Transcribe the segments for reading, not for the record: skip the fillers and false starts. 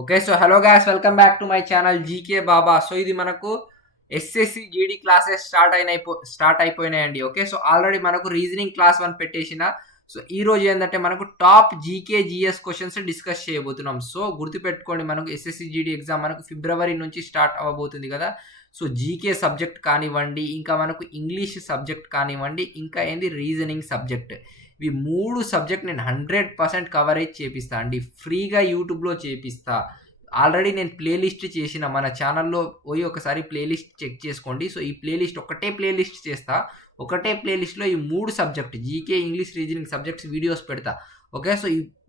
Okay. So hello guys, welcome back to my channel GK Baba. So ఇది మనకు SSC GD classes start అయిపోయినాయండి. Okay. So already మనకు reasoning class 1 పెట్టేసిన. So ఈ రోజు ఏంటంటే మనకు top GK GS questions discuss చేయబోతున్నాం. సో గుర్తుపెట్టుకోండి, మనకు ఎస్ఎస్సి జీడీ ఎగ్జామ్ మనకు ఫిబ్రవరి నుంచి స్టార్ట్ అవ్వబోతుంది కదా. సో జీకే సబ్జెక్ట్ కానివ్వండి, ఇంకా మనకు ఇంగ్లీష్ సబ్జెక్ట్ కానివ్వండి, ఇంకా ఏంది రీజనింగ్ సబ్జెక్ట్, ఇవి 3 సబ్జెక్ట్ నేను 100% కవరేజ్ చేపిస్తా అండి. ఫ్రీగా యూట్యూబ్లో చేపిస్తా. ఆల్రెడీ నేను ప్లేలిస్ట్ చేసిన, మన ఛానల్లో పోయి ఒకసారి ప్లేలిస్ట్ చెక్ చేసుకోండి. సో ఈ ప్లేలిస్ట్ ఒకటే ప్లేలిస్ట్ చేస్తా. ఒకటే ప్లేలిస్ట్లో ఈ 3 subject GK, English, reasoning subjects videos పెడతా. ఓకే. సో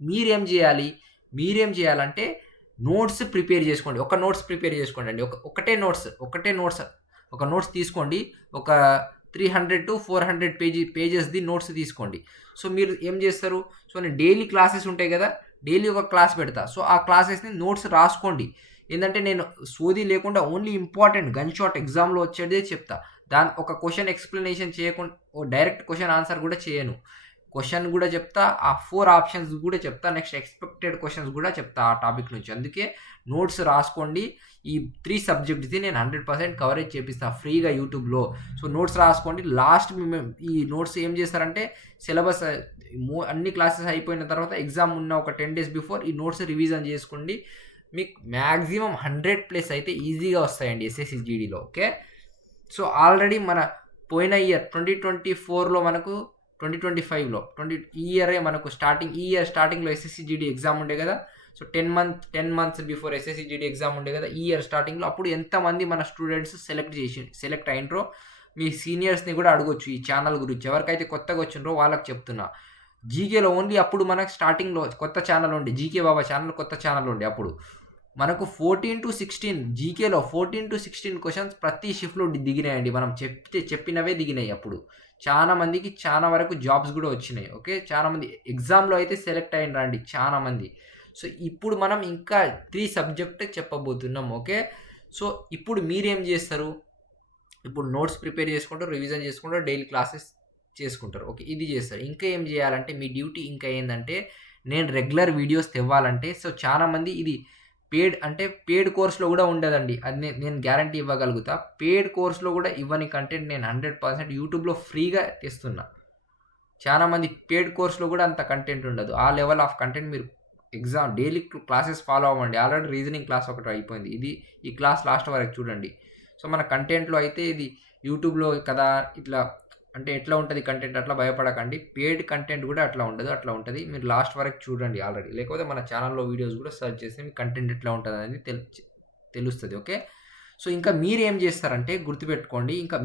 మీరేం చేయాలి, మీరేం చేయాలంటే నోట్స్ ప్రిపేర్ చేసుకోండి. ఒక నోట్స్ ప్రిపేర్ చేసుకోండి అండి. ఒకటే నోట్స్ ఒక నోట్స్ తీసుకోండి. ఒక 300 to 400 పేజెస్ది నోట్స్ తీసుకోండి. సో మీరు ఏం చేస్తారు, సో నేను డైలీ క్లాసెస్ ఉంటాయి కదా, డైలీ ఒక క్లాస్ పెడతా. సో ఆ క్లాసెస్ని నోట్స్ రాసుకోండి. ఏంటంటే నేను సోది లేకుండా ఓన్లీ ఇంపార్టెంట్ గన్ షాట్ ఎగ్జామ్లో వచ్చేదే చెప్తా. దాని ఒక క్వశ్చన్ ఎక్స్ప్లెనేషన్ చేయకుండా డైరెక్ట్ క్వశ్చన్ ఆన్సర్ కూడా చేయను. క్వశ్చన్ కూడా చెప్తా, ఆ 4 ఆప్షన్స్ కూడా చెప్తా, నెక్స్ట్ ఎక్స్పెక్టెడ్ క్వశ్చన్స్ కూడా చెప్తా ఆ టాపిక్ నుంచి. అందుకే నోట్స్ రాసుకోండి. ఈ 3 సబ్జెక్ట్స్ది నేను 100% కవరేజ్ చేపిస్తా ఫ్రీగా యూట్యూబ్లో. సో నోట్స్ రాసుకోండి. లాస్ట్ ఈ నోట్స్ ఏం చేస్తారంటే సిలబస్ అన్ని క్లాసెస్ అయిపోయిన తర్వాత ఎగ్జామ్ ఉన్న ఒక 10 days బిఫోర్ ఈ నోట్స్ రివిజన్ చేసుకోండి. మీకు మ్యాక్సిమం 100+ అయితే ఈజీగా వస్తాయండి ఎస్ఎస్సి జీడీలో. ఓకే. సో ఆల్రెడీ మన పోయిన ఇయర్ 2024లో మనకు 2025లో ఈ ఇయరే మనకు ఈ ఇయర్ స్టార్టింగ్లో ఎస్ఎస్సి జీడీ ఎగ్జామ్ ఉండే కదా. So 10 months before SSC GD exam ఉండే కదా ఈ ఇయర్ స్టార్టింగ్లో. అప్పుడు ఎంతమంది మన స్టూడెంట్స్ సెలెక్ట్ అయినరో మీ సీనియర్స్ని కూడా అడగొచ్చు ఈ ఛానల్ గురించి. ఎవరికైతే కొత్తగా వచ్చిండ్రో వాళ్ళకి చెప్తున్నా. జీకేలో ఓన్లీ అప్పుడు మనకు స్టార్టింగ్లో కొత్త ఛానల్ ఉండే, జీకే బాబా ఛానల్ కొత్త ఛానల్ ఉండే. అప్పుడు మనకు 14 to 16 జీకేలో 14 to 16 క్వశ్చన్స్ ప్రతి షిఫ్ట్లో దిగినాయండి. మనం చెప్పినవే దిగినాయి. అప్పుడు చాలా మందికి చాలా వరకు జాబ్స్ కూడా వచ్చినాయి. ఓకే. చాలా మంది ఎగ్జామ్లో అయితే సెలెక్ట్ అయినరండి చాలా మంది. సో ఇప్పుడు మనం ఇంకా 3 సబ్జెక్ట్ చెప్పబోతున్నాం. ఓకే. సో ఇప్పుడు మీరేం చేస్తారు, ఇప్పుడు నోట్స్ ప్రిపేర్ చేసుకుంటారు, రివిజన్ చేసుకుంటారు, డైలీ క్లాసెస్ చేసుకుంటారు. ఓకే. ఇది చేస్తారు. ఇంకా ఏం చేయాలంటే మీ డ్యూటీ ఇంకా ఏంటంటే, నేను రెగ్యులర్ వీడియోస్ తెవ్వాలంటే, సో చాలామంది ఇది పెయిడ్ కోర్స్లో కూడా ఉండదండి. అది నేను గ్యారంటీ ఇవ్వగలుగుతా. పెయిడ్ కోర్స్లో కూడా ఇవ్వని కంటెంట్ నేను 100% యూట్యూబ్లో ఫ్రీగా తెస్తున్నా. చాలామంది పెయిడ్ కోర్స్లో కూడా అంత కంటెంట్ ఉండదు. ఆ లెవెల్ ఆఫ్ కంటెంట్ మీరు ఎగ్జామ్ డైలీ క్లాసెస్ ఫాలో అవ్వండి. ఆల్రెడీ రీజనింగ్ క్లాస్ ఒకటి అయిపోయింది. ఈ క్లాస్ లాస్ట్ వరకు చూడండి. సో మన కంటెంట్లో అయితే ఇది యూట్యూబ్లో కదా ఇట్లా అంటే ఎట్లా ఉంటుంది కంటెంట్, అట్లా భయపడకండి. పెయిడ్ కంటెంట్ కూడా అట్లా ఉండదు, అట్లా ఉంటుంది. మీరు లాస్ట్ వరకు చూడండి ఆల్రెడీ. లేకపోతే మన ఛానల్లో వీడియోస్ కూడా సెర్చ్ చేస్తే మీ కంటెంట్ ఎట్లా ఉంటుంది అనేది తెలుస్తుంది. ఓకే. సో ఇంకా మీరు ఏం చేస్తారంటే గుర్తుపెట్టుకోండి, ఇంకా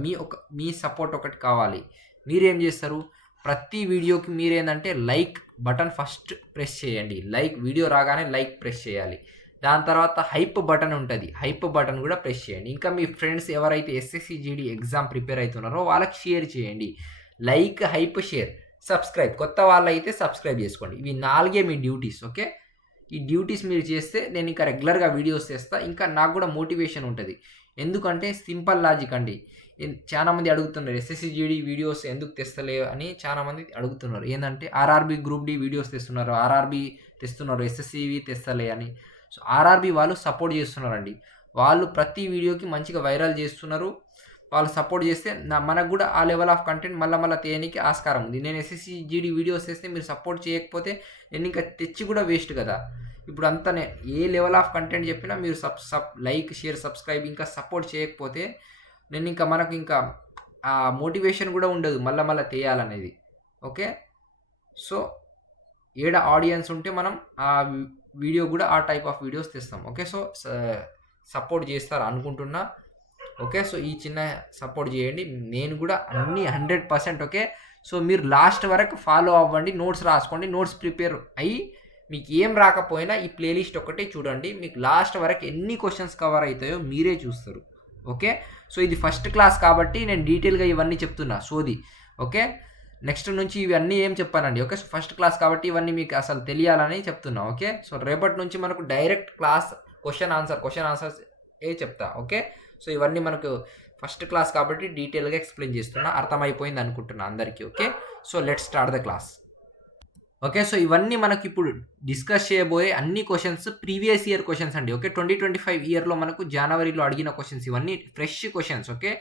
మీ సపోర్ట్ ఒకటి కావాలి. మీరేం చేస్తారు, ప్రతి వీడియోకి మీరేంటంటే లైక్ బటన్ ఫస్ట్ ప్రెస్ చేయండి. వీడియో రాగానే లైక్ ప్రెస్ చేయాలి. దాని తర్వాత హైప్ బటన్ ఉంటుంది, హైప్ బటన్ కూడా ప్రెస్ చేయండి. ఇంకా మీ ఫ్రెండ్స్ ఎవరైతే ఎస్ఎస్సి జీడీ ఎగ్జామ్ ప్రిపేర్ అవుతున్నారో వాళ్ళకి షేర్ చేయండి. Like, hype, share, subscribe. కొత్త వాళ్ళైతే సబ్స్క్రైబ్ చేసుకోండి. ఇవి 4 మీ డ్యూటీస్. ఓకే. ఈ డ్యూటీస్ మీరు చేస్తే నేను ఇంకా రెగ్యులర్గా వీడియోస్ చేస్తా. ఇంకా నాకు కూడా మోటివేషన్ ఉంటుంది. ఎందుకంటే సింపుల్ లాజిక్ అండి. చాలామంది అడుగుతున్నారు ఎస్ఎస్సి జీడీ వీడియోస్ ఎందుకు తెస్తలే అని చాలామంది అడుగుతున్నారు. ఏంటంటే ఆర్ఆర్బీ గ్రూప్ డి వీడియోస్ తెస్తున్నారు, ఆర్ఆర్బీ తెస్తున్నారు, ఎస్ఎస్సివి తెస్తలే అని. సో ఆర్ఆర్బీ వాళ్ళు సపోర్ట్ చేస్తున్నారండి. వాళ్ళు ప్రతి వీడియోకి మంచిగా వైరల్ చేస్తున్నారు. వాళ్ళు సపోర్ట్ చేస్తే మనకు కూడా ఆ లెవెల్ ఆఫ్ కంటెంట్ మళ్ళీ తీయడానికి ఆస్కారం ఉంది. నేను ఎస్ఎస్సి జీడీ వీడియోస్ చేస్తే మీరు సపోర్ట్ చేయకపోతే నేను ఇంకా తెచ్చి కూడా వేస్ట్ కదా. ఇప్పుడు అంతనే ఏ లెవెల్ ఆఫ్ కంటెంట్ చెప్పినా మీరు లైక్, షేర్, సబ్స్క్రైబ్ ఇంకా సపోర్ట్ చేయకపోతే నేను ఇంకా మనకు ఇంకా ఆ మోటివేషన్ కూడా ఉండదు మళ్ళీ తీయాలనేది. ఓకే. సో ఏడ ఆడియన్స్ ఉంటే మనం ఆ వీడియో కూడా ఆ టైప్ ఆఫ్ వీడియోస్ తెస్తాం. ఓకే. సో సపోర్ట్ చేస్తారు అనుకుంటున్నా. ఓకే. సో ఈ చిన్న సపోర్ట్ చేయండి. నేను కూడా అన్నీ 100%. ఓకే. సో మీరు లాస్ట్ వరకు ఫాలో అవ్వండి, నోట్స్ రాసుకోండి. నోట్స్ ప్రిపేర్ అయ్యి మీకు ఏం రాకపోయినా ఈ ప్లేలిస్ట్ ఒకటే చూడండి. మీకు లాస్ట్ వరకు ఎన్ని క్వశ్చన్స్ కవర్ అవుతాయో మీరే చూస్తారు. ఓకే. సో ఇది ఫస్ట్ క్లాస్ కాబట్టి నేను డీటెయిల్గా ఇవన్నీ చెప్తున్నా సోది. ఓకే. నెక్స్ట్ నుంచి ఇవన్నీ ఏం చెప్పానండి. ఓకే. సో ఫస్ట్ క్లాస్ కాబట్టి ఇవన్నీ మీకు అసలు తెలియాలని చెప్తున్నా. ఓకే. సో రేపటి నుంచి మనకు డైరెక్ట్ క్లాస్ క్వశ్చన్ ఆన్సర్స్ చెప్తా. ఓకే. సో ఇవన్నీ మనకు ఫస్ట్ క్లాస్ కాబట్టి డీటెయిల్గా ఎక్స్ప్లెయిన్ చేస్తున్నా. అర్థమైపోయింది అనుకుంటున్నా అందరికీ. Okay. So let's start the class. Okay. So ఇవన్నీ మనకిప్పుడు డిస్కస్ చేయబోయే అన్ని క్వెషన్స్ ప్రీవియస్ ఇయర్ క్వెషన్స్ అండి. ఓకే. 2025 ఇయర్‌లో మనకు జనవరిలో అడిగిన క్వెషన్స్ ఇవన్నీ fresh questions. Okay.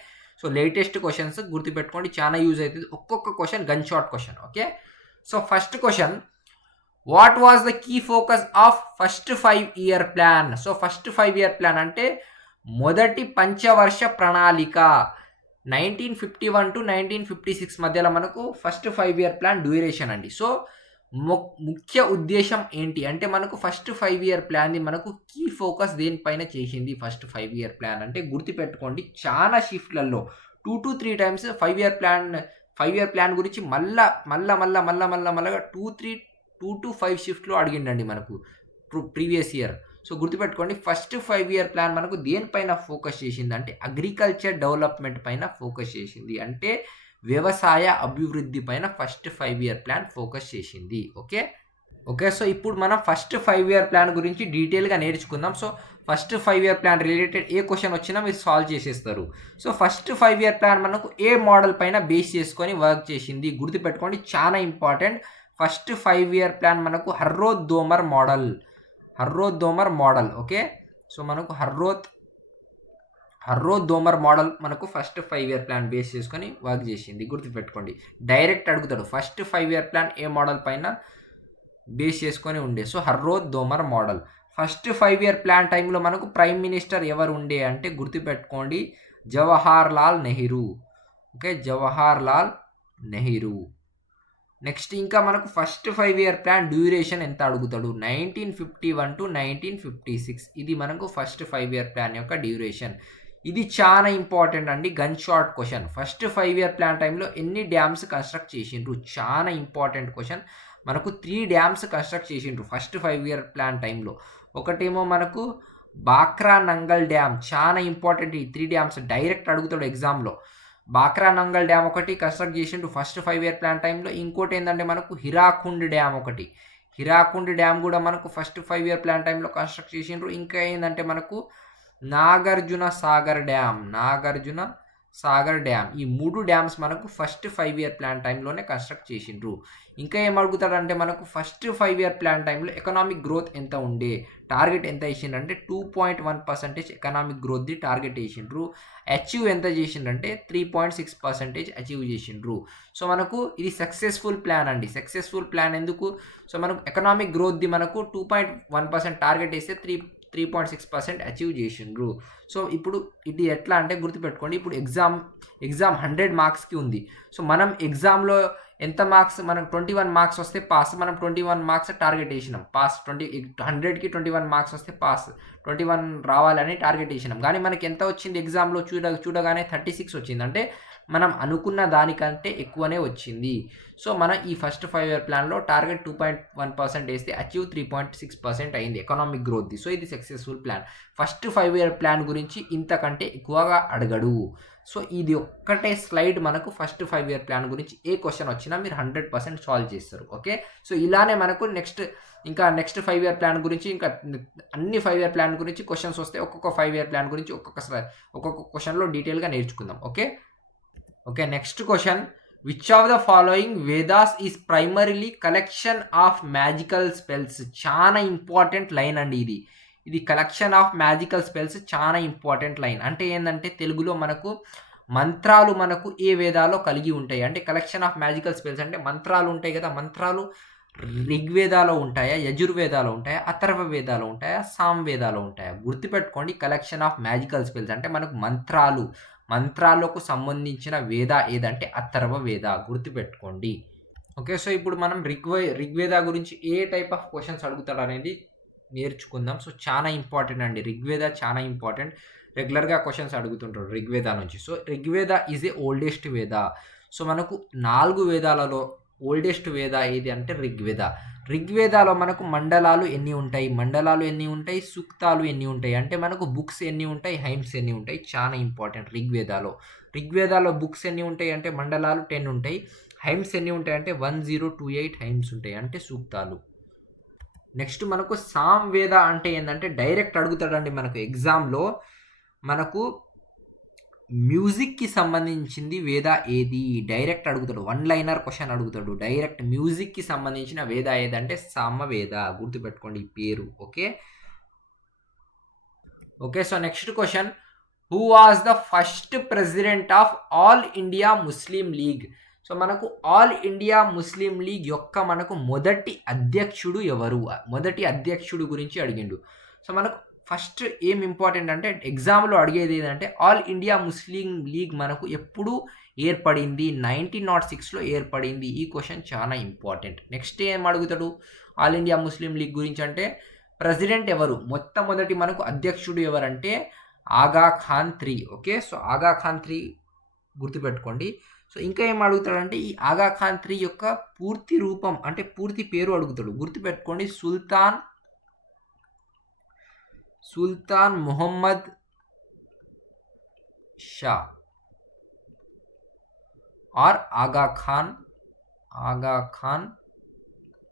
So latest questions గుర్తుపెట్టుకోండి, చాలా యూజ్ అయితది. ఒక్కొక్క question gun shot question. Okay. So first question, what was the key focus of first 5 year plan? So first 5 year plan అంటే మొదటి పంచవర్ష ప్రణాళిక 1951 టు 1956 మధ్యలో మనకు ఫస్ట్ 5 ఇయర్ ప్లాన్ డ్యూరేషన్ అండి. సో ముఖ్య ఉద్దేశం ఏంటి అంటే మనకు ఫస్ట్ 5 ఇయర్ ప్లాన్‌ది మనకు కీ ఫోకస్ దేనిపైన చేసింది ఫస్ట్ 5 ఇయర్ ప్లాన్ అంటే గుర్తుపెట్టుకోండి, చాలా షిఫ్ట్‌లలో 2-3 టైమ్స్ 5 ఇయర్ ప్లాన్ గురించి మళ్ళా 2-5 షిఫ్ట్‌లో అడిగిండండి మనకు ప్రీవియస్ ఇయర్. సో గుర్తుపెట్టుకోండి, ఫస్ట్ 5 ఇయర్ ప్లాన్ మనకు దేనిపైన ఫోకస్ చేసింది అంటే అగ్రికల్చర్ డెవలప్‌మెంట్ పైన ఫోకస్ చేసింది. అంటే వ్యవసాయ అభివృద్ధి పైన ఫస్ట్ 5 ఇయర్ ప్లాన్ ఫోకస్ చేసింది. ఓకే. ఓకే. సో ఇప్పుడు మనం ఫస్ట్ 5 ఇయర్ ప్లాన్ గురించి డీటెయిల్‌గా నేర్చుకుందాం. So first 5 year plan related ఏ క్వెషన్ వచ్చినా మీరు సాల్వ్ చేసేస్తారు. సో ఫస్ట్ 5 ఇయర్ ప్లాన్ మనకు ఏ మోడల్ పైన బేస్ చేసుకొని వర్క్ చేసింది గుర్తుపెట్టుకోండి, చాలా ఇంపార్టెంట్. ఫస్ట్ 5 ఇయర్ ప్లాన్ మనకు Harrod Domar model. Okay. So మనకు హర్రోత్ దోమర్ మోడల్ మనకు ఫస్ట్ 5 ఇయర్ ప్లాన్ బేస్ చేసుకొని వర్క్ చేసింది గుర్తుపెట్టుకోండి. డైరెక్ట్ అడుగుతాడు ఫస్ట్ 5 ఇయర్ ప్లాన్ ఏ మోడల్ పైన బేస్ చేసుకొని ఉండే. So Harrod Domar model. First 5 year plan టైంలో మనకు ప్రైమ్ మినిస్టర్ ఎవరు ఉండే అంటే గుర్తుపెట్టుకోండి, జవహర్ లాల్ నెహ్రూ. ఓకే, జవహర్ లాల్ నెహ్రూ. నెక్స్ట్ ఇంకా మనకు ఫస్ట్ 5 ఇయర్ ప్లాన్ డ్యూరేషన్ ఎంత అడుగుతాడు, 1951 టు 1956. ఇది మనకు ఫస్ట్ 5 ఇయర్ ప్లాన్ యొక్క డ్యూరేషన్. ఇది చాలా ఇంపార్టెంట్ అండి, gun shot question. First 5 year plan టైంలో ఎన్ని డ్యామ్స్ కన్స్ట్రక్ట్ చేసిండ్రు, చాలా ఇంపార్టెంట్ క్వశ్చన్. మనకు 3 డ్యామ్స్ కన్స్ట్రక్ట్ చేసిండ్రు ఫస్ట్ 5 ఇయర్ ప్లాన్ టైంలో. ఒకటేమో మనకు బాక్రా నంగల్ డ్యామ్, చాలా ఇంపార్టెంట్. ఈ 3 డ్యామ్స్ డైరెక్ట్ అడుగుతాడు ఎగ్జామ్లో. బాక్రా నంగల్ డ్యామ్ ఒకటి కన్స్ట్రక్ట్ చేసిండ్రు ఫస్ట్ 5 ఇయర్ ప్లాన్ టైంలో. ఇంకోటి ఏంటంటే మనకు హిరాకుండ్ డ్యామ్ ఒకటి. హిరాకుండ్ డ్యామ్ కూడా మనకు ఫస్ట్ 5 ఇయర్ ప్లాన్ టైంలో కన్స్ట్రక్ట్ చేసిండ్రు. ఇంకా ఏంటంటే మనకు నాగార్జున సాగర్ డ్యామ్. ఈ 3 డ్యామ్స్ మనకు ఫస్ట్ 5 ఇయర్ ప్లాన్ టైంలోనే కన్స్ట్రక్ట్ చేసిండ్రు. ఇంకా ఏం అడుగుతాడంటే మనకు ఫస్ట్ 5 ఇయర్ ప్లాన్ టైంలో ఎకనామిక్ గ్రోత్ ఎంత ఉండే, టార్గెట్ ఎంత వేసిండ్రంటే 2.1% ఎకనామిక్ గ్రోత్ది టార్గెట్ వేసిండ్రు. అచీవ్ ఎంత చేసిండ్రంటే 3.6% అచీవ్ చేసిండ్రు. సో మనకు ఇది సక్సెస్ఫుల్ ప్లాన్ అండి. సక్సెస్ఫుల్ ప్లాన్ ఎందుకు, సో మనకు ఎకనామిక్ గ్రోత్ది మనకు 2.1% టార్గెట్ వేస్తే 3.6% అచీవ్ చేసిండ్రు. సో ఇప్పుడు ఇది ఎట్లా అంటే గుర్తుపెట్టుకోండి, ఇప్పుడు ఎగ్జామ్ 100 మార్క్స్కి ఉంది. సో మనం ఎగ్జామ్లో ఎంత మార్క్స్, మనకు 21 మార్క్స్ వస్తే పాస్. మనం 21 మార్క్స్ టార్గెట్ వేసినాం పాస్. 100కి 21 మార్క్స్ వస్తే పాస్, 21 రావాలని టార్గెట్ వేసినాం. కానీ మనకి ఎంత వచ్చింది ఎగ్జామ్లో చూడగానే 36 వచ్చింది. అంటే మనం అనుకున్న దానికంటే ఎక్కువనే వచ్చింది. సో మన ఈ ఫస్ట్ 5 ఇయర్ ప్లాన్లో టార్గెట్ 2.1% వేస్తే అచీవ్ 3.6% అయింది ఎకనామిక్ గ్రోత్ది. సో ఇది successful plan. First 5 year plan గురించి ఇంతకంటే ఎక్కువగా అడగడు. సో ఇది ఒక్కటే స్లైడ్ మనకు ఫస్ట్ 5 ఇయర్ ప్లాన్ గురించి ఏ క్వశ్చన్ వచ్చినా మీరు 100% సాల్వ్ చేస్తారు. ఓకే. సో ఇలానే మనకు నెక్స్ట్ 5 ఇయర్ ప్లాన్ గురించి, ఇంకా అన్ని 5 ఇయర్ ప్లాన్ గురించి క్వశ్చన్స్ వస్తే ఒక్కొక్క 5 ఇయర్ ప్లాన్ గురించి ఒక్కొక్క క్వశ్చన్లో డీటెయిల్గా నేర్చుకుందాం. Okay. Next question, which of the following Vedas is primarily collection of magical spells? చాలా ఇంపార్టెంట్ లైన్ అండి ఇది కలెక్షన్ ఆఫ్ మ్యాజికల్ స్పెల్స్, చాలా ఇంపార్టెంట్ లైన్. అంటే ఏంటంటే తెలుగులో మనకు మంత్రాలు మనకు ఏ వేదాలో కలిగి ఉంటాయి అంటే కలెక్షన్ ఆఫ్ మ్యాజికల్ స్పెల్స్ అంటే మంత్రాలు ఉంటాయి కదా, మంత్రాలు ఋగ్వేదాలో ఉంటాయా, యజుర్వేదాలో ఉంటాయా, అథర్వ వేదాలో ఉంటాయా, సామవేదాలో ఉంటాయా? గుర్తుపెట్టుకోండి, కలెక్షన్ ఆఫ్ మ్యాజికల్ స్పెల్స్ అంటే మనకు మంత్రాలకు సంబంధించిన వేద ఏదంటే అథర్వ వేద, గుర్తుపెట్టుకోండి. ఓకే. సో ఇప్పుడు మనం ఋగ్వేద గురించి ఏ టైప్ ఆఫ్ క్వశ్చన్స్ అడుగుతాడు అనేది నేర్చుకుందాం. సో చాలా ఇంపార్టెంట్ అండి, ఋగ్వేద చాలా ఇంపార్టెంట్. రెగ్యులర్గా క్వశ్చన్స్ అడుగుతుంటారు ఋగ్వేద నుంచి. So Rigveda is a oldest వేద. సో మనకు 4 వేదాలలో ఓల్డెస్ట్ వేద ఏది అంటే ఋగ్వేదాలో మనకు మండలాలు ఎన్ని ఉంటాయి, సూక్తాలు ఎన్ని ఉంటాయి, అంటే మనకు బుక్స్ ఎన్ని ఉంటాయి, హైమ్స్ ఎన్ని ఉంటాయి, చాలా ఇంపార్టెంట్. ఋగ్వేదాలో బుక్స్ ఎన్ని ఉంటాయి అంటే మండలాలు 10 ఉంటాయి, హైమ్స్ ఎన్ని ఉంటాయి అంటే 1028 హైమ్స్ ఉంటాయి, అంటే సూక్తాలు. నెక్స్ట్ మనకు సామవేద అంటే ఏంటంటే డైరెక్ట్ అడుగుతాడండి మనకు ఎగ్జామ్లో. మనకు మ్యూజిక్కి సంబంధించింది వేద ఏది? డైరెక్ట్ అడుగుతాడు, వన్ లైనర్ క్వశ్చన్ అడుగుతాడు. డైరెక్ట్ మ్యూజిక్కి సంబంధించిన వేద ఏదంటే సామవేద. గుర్తుపెట్టుకోండి ఈ పేరు. Okay okay. So next question, who was the first president of all India Muslim league? So మనకు ఆల్ ఇండియా ముస్లిం లీగ్ యొక్క మనకు మొదటి అధ్యక్షుడు ఎవరు? మొదటి అధ్యక్షుడు గురించి అడిగిండు. సో మనకు ఫస్ట్ ఏం ఇంపార్టెంట్ అంటే ఎగ్జామ్లో అడిగేది ఏంటంటే ఆల్ ఇండియా ముస్లిం లీగ్ మనకు ఎప్పుడు ఏర్పడింది? 1906లో ఏర్పడింది. ఈ క్వశ్చన్ చాలా ఇంపార్టెంట్. నెక్స్ట్ ఏం అడుగుతాడు ఆల్ ఇండియా ముస్లిం లీగ్ గురించి అంటే ప్రెసిడెంట్ ఎవరు? మొట్టమొదటి మనకు అధ్యక్షుడు ఎవరంటే ఆగా ఖాన్ III. ఓకే, సో ఆగా ఖాన్ III గుర్తుపెట్టుకోండి. సో ఇంకా ఏం అడుగుతాడంటే ఈ ఆగా ఖాన్ III యొక్క పూర్తి రూపం అంటే పూర్తి పేరు అడుగుతాడు. గుర్తుపెట్టుకోండి, సుల్తాన్ Mohammed Shah are Agha Khan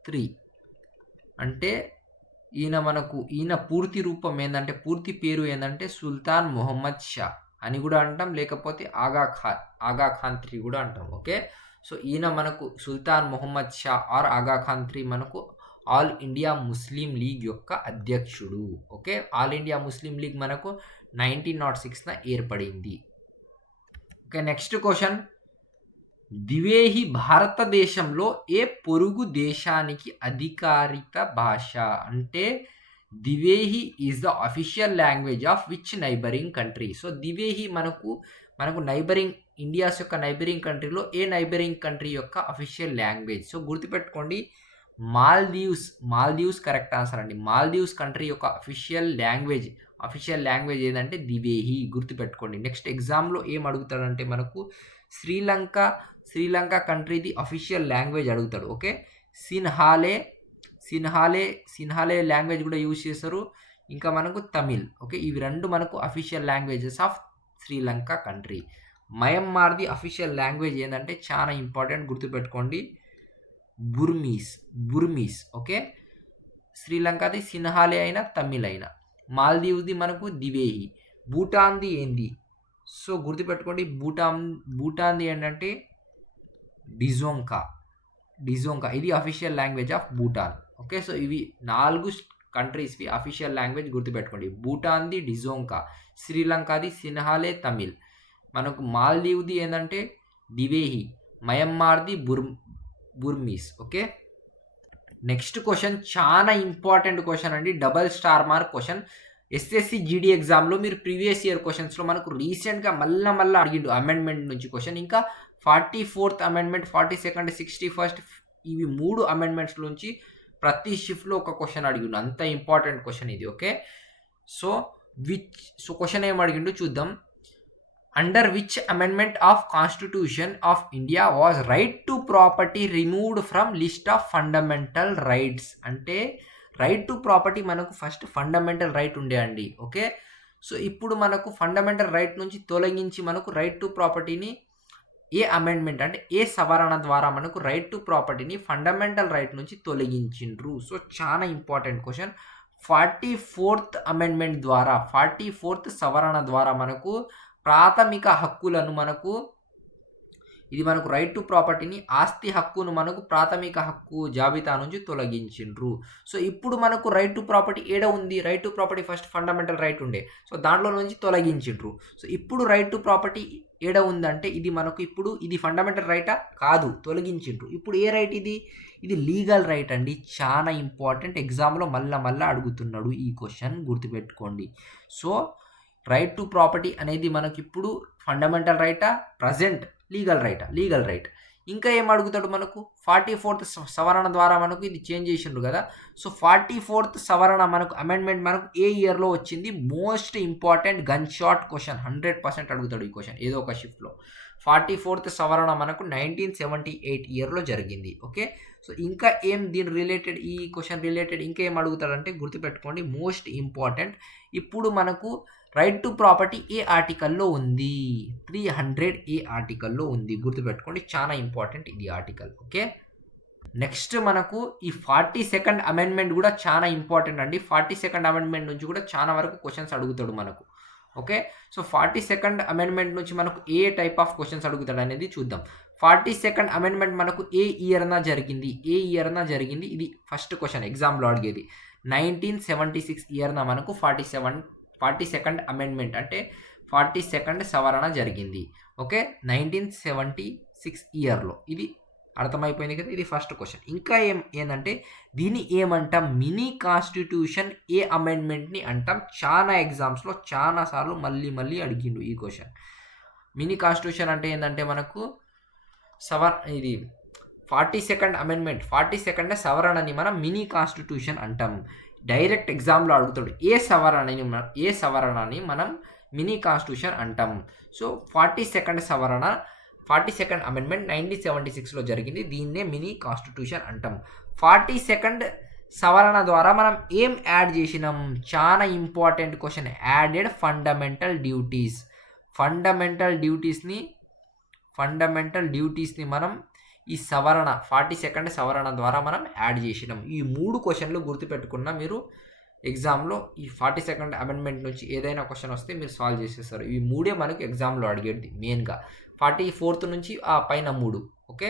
III అంటే ఈయన పూర్తి రూపం ఏంటంటే పూర్తి పేరు ఏంటంటే సుల్తాన్ మొహమ్మద్ షా అని కూడా అంటాం, లేకపోతే ఆగా ఖాన్ III కూడా అంటాం. ఓకే, సో ఈయన మనకు సుల్తాన్ Mohammed Shah are Agha Khan III మనకు ఆల్ ఇండియా ముస్లిం లీగ్ యొక్క అధ్యక్షుడు. Okay, all India Muslim league మనకు 1906న ఏర్పడింది. ఓకే, నెక్స్ట్ క్వశ్చన్, దివేహి భారతదేశంలో ఏ పొరుగు దేశానికి అధికారిక భాష? అంటే Dhivehi is the official language of which neighbouring country? So Dhivehi మనకు నైబరింగ్ ఇండియాస్ యొక్క నైబరింగ్ కంట్రీలో ఏ నైబరింగ్ కంట్రీ యొక్క అఫీషియల్ లాంగ్వేజ్? సో గుర్తుపెట్టుకోండి, మాల్దీవ్స్ కరెక్ట్ ఆన్సర్ అండి. మాల్దీవ్స్ కంట్రీ యొక్క అఫీషియల్ లాంగ్వేజ్ ఏదంటే దివేహి. గుర్తుపెట్టుకోండి. నెక్స్ట్ ఎగ్జామ్లో ఏం అడుగుతాడంటే మనకు శ్రీలంక కంట్రీది అఫీషియల్ లాంగ్వేజ్ అడుగుతాడు. ఓకే, సిన్హాలే లాంగ్వేజ్ కూడా యూజ్ చేస్తారు. ఇంకా మనకు తమిళ్. ఓకే, ఇవి రెండు మనకు official languages of Sri Lanka country. మయన్మార్ది official language ఏంటంటే చాలా ఇంపార్టెంట్, గుర్తుపెట్టుకోండి, బుర్మీస్. ఓకే, శ్రీలంకది సిన్హాలే అయినా తమిళ్ అయినా. మాల్దీవ్ది మనకు దివేహి. భూటాన్ది ఏంది? సో గుర్తుపెట్టుకోండి, భూటాన్ది ఏంటంటే డిజోంకా. ఇది official language of Bhutan. Okay, so ఇవి 4 కంట్రీస్వి అఫీషియల్ లాంగ్వేజ్ గుర్తుపెట్టుకోండి. భూటాన్ది డిజోంకా, శ్రీలంకది సిన్హాలే తమిళ్, మనకు మాల్దీవ్ది ఏంటంటే దివేహి, మయన్మార్ది బుర్మీస్. ఓకే, నెక్స్ట్ క్వశ్చన్ చాలా ఇంపార్టెంట్ క్వశ్చన్ అండి, double star mark question. SSC GD ఎగ్జామ్లో మీరు ప్రీవియస్ ఇయర్ క్వశ్చన్స్లో మనకు రీసెంట్గా మళ్ళీ అడిగిండు అమెండ్మెంట్ నుంచి క్వశ్చన్. ఇంకా 44th అమెండ్మెంట్, 42nd, 61st ఇవి 3 అమెండ్మెంట్స్ నుంచి ప్రతి షిఫ్ట్లో ఒక క్వశ్చన్ అడిగిండు. అంత ఇంపార్టెంట్ క్వశ్చన్ ఇది. ఓకే, సో క్వశ్చన్ ఏం అడిగిండు చూద్దాం. Under which amendment of constitution of India was right to property removed from list of fundamental rights? అంటే రైట్ టు ప్రాపర్టీ మనకు ఫస్ట్ ఫండమెంటల్ రైట్ ఉండే అండి. ఓకే, సో ఇప్పుడు మనకు ఫండమెంటల్ రైట్ నుంచి తొలగించి మనకు రైట్ టు ప్రాపర్టీని ఏ అమెండ్మెంట్ అంటే ఏ సవరణ ద్వారా మనకు రైట్ టు ప్రాపర్టీని ఫండమెంటల్ రైట్ నుంచి తొలగించిండ్రు? సో చాలా ఇంపార్టెంట్ క్వశ్చన్. 44th అమెండ్మెంట్ ద్వారా, 44th సవరణ ద్వారా మనకు ప్రాథమిక హక్కులను ఇది మనకు రైట్ టు ప్రాపర్టీని, ఆస్తి హక్కును మనకు ప్రాథమిక హక్కు జాబితా నుంచి తొలగించిండ్రు. సో ఇప్పుడు మనకు రైట్ టు ప్రాపర్టీ ఏడ ఉంది? Right to property first fundamental right ఉండే, సో దాంట్లో నుంచి తొలగించిండ్రు. సో ఇప్పుడు రైట్ టు ప్రాపర్టీ ఏడ ఉందంటే ఇది మనకు ఇప్పుడు ఇది ఫండమెంటల్ రైటా? కాదు, తొలగించిండ్రు. ఇప్పుడు ఏ రైట్ ఇది? ఇది లీగల్ రైట్ అండి. చాలా ఇంపార్టెంట్, ఎగ్జామ్లో మళ్ళా అడుగుతున్నాడు ఈ క్వశ్చన్, గుర్తుపెట్టుకోండి. సో రైట్ టు ప్రాపర్టీ అనేది మనకి ఇప్పుడు ఫండమెంటల్ రైటా, ప్రజెంట్ లీగల్ రైట్. ఇంకా ఏం అడుగుతాడు మనకు? 44th సవరణ ద్వారా మనకు ఇది చేంజ్ చేసిండ్రు కదా. సో 44th సవరణ మనకు అమెండ్మెంట్ మనకు ఏ ఇయర్లో వచ్చింది? Most important gun shot question, 100% అడుగుతాడు ఈ క్వశ్చన్ ఏదో ఒక షిఫ్ట్లో. 44th సవరణ మనకు 1978 ఇయర్లో జరిగింది. ఓకే, సో ఇంకా ఏం ఈ క్వశ్చన్ రిలేటెడ్ ఇంకా ఏం అడుగుతాడంటే గుర్తుపెట్టుకోండి, మోస్ట్ ఇంపార్టెంట్, ఇప్పుడు మనకు రైట్ టు ప్రాపర్టీ ఏ ఆర్టికల్లో ఉంది? 300A ఆర్టికల్లో ఉంది. గుర్తుపెట్టుకోండి, చాలా ఇంపార్టెంట్ ఇది ఆర్టికల్. ఓకే, నెక్స్ట్ మనకు ఈ 42nd అమెండ్మెంట్ కూడా చాలా ఇంపార్టెంట్ అండి. 42nd అమెండ్మెంట్ నుంచి కూడా చాలా వరకు క్వశ్చన్స్ అడుగుతాడు మనకు. ఓకే. సో 42nd అమెండ్మెంట్ నుంచి మనకు ఏ టైప్ ఆఫ్ క్వెషన్స్ అడుగుతాడు అనేది చూద్దాం. 42nd అమెండ్మెంట్ మనకు ఏ ఇయర్‌న జరిగింది? ఏ ఇయర్‌న జరిగింది? ఇది ఫస్ట్ క్వెషన్ ఎగ్జామ్‌లో అడిగేది. 1976 ఇయర్‌న మనకు 42nd అమెండ్మెంట్ అంటే 42nd సవరణ జరిగింది. ఓకే. 1976 ఇయర్‌లో. ఇది అర్థమైపోయింది కదా! ఇది ఫస్ట్ క్వెషన్. ఇంకా ఏందంటే దీన్ని ఏమంటాం? మినీ కాన్స్టిట్యూషన్ ఏ అమెండ్మెంట్‌ని అంటాం? చాలా ఎగ్జామ్స్‌లో చాలా సార్లు మళ్ళీ అడిగిండు ఈ క్వెషన్. మినీ కాన్స్టిట్యూషన్ అంటే ఏందంటే మనకు ఇది 42nd అమెండ్మెంట్ 42nd సవరణని మనం మినీ కాన్స్టిట్యూషన్ అంటాం. డైరెక్ట్ ఎగ్జామ్‌లో అడుగుతాడు. ఏ సవరణని మనం మినీ కాన్స్టిట్యూషన్ అంటాం. సో 42nd అమెండ్మెంట్ 1976లో జరిగింది. దీన్నే మినీ కాన్స్టిట్యూషన్ అంటాం. 42nd సవరణ ద్వారా మనం ఏం యాడ్ చేసినాం? చాలా ఇంపార్టెంట్ క్వెషన్. యాడెడ్ ఫండమెంటల్ డ్యూటీస్ని మనం ఈ 42nd సవరణ ద్వారా మనం యాడ్ చేసినాం. ఈ 3 క్వెషన్లు గుర్తుపెట్టుకున్న మీరు ఎగ్జామ్‌లో ఈ 42nd అమెండ్మెంట్ నుంచి ఏదైనా క్వెషన్ వస్తే మీరు సాల్వ్ చేసేస్తారు. ఇవి 3 మనకు ఎగ్జామ్‌లో అడిగేది మెయిన్‌గా. 44th నుంచి ఆ పైన 3. Okay.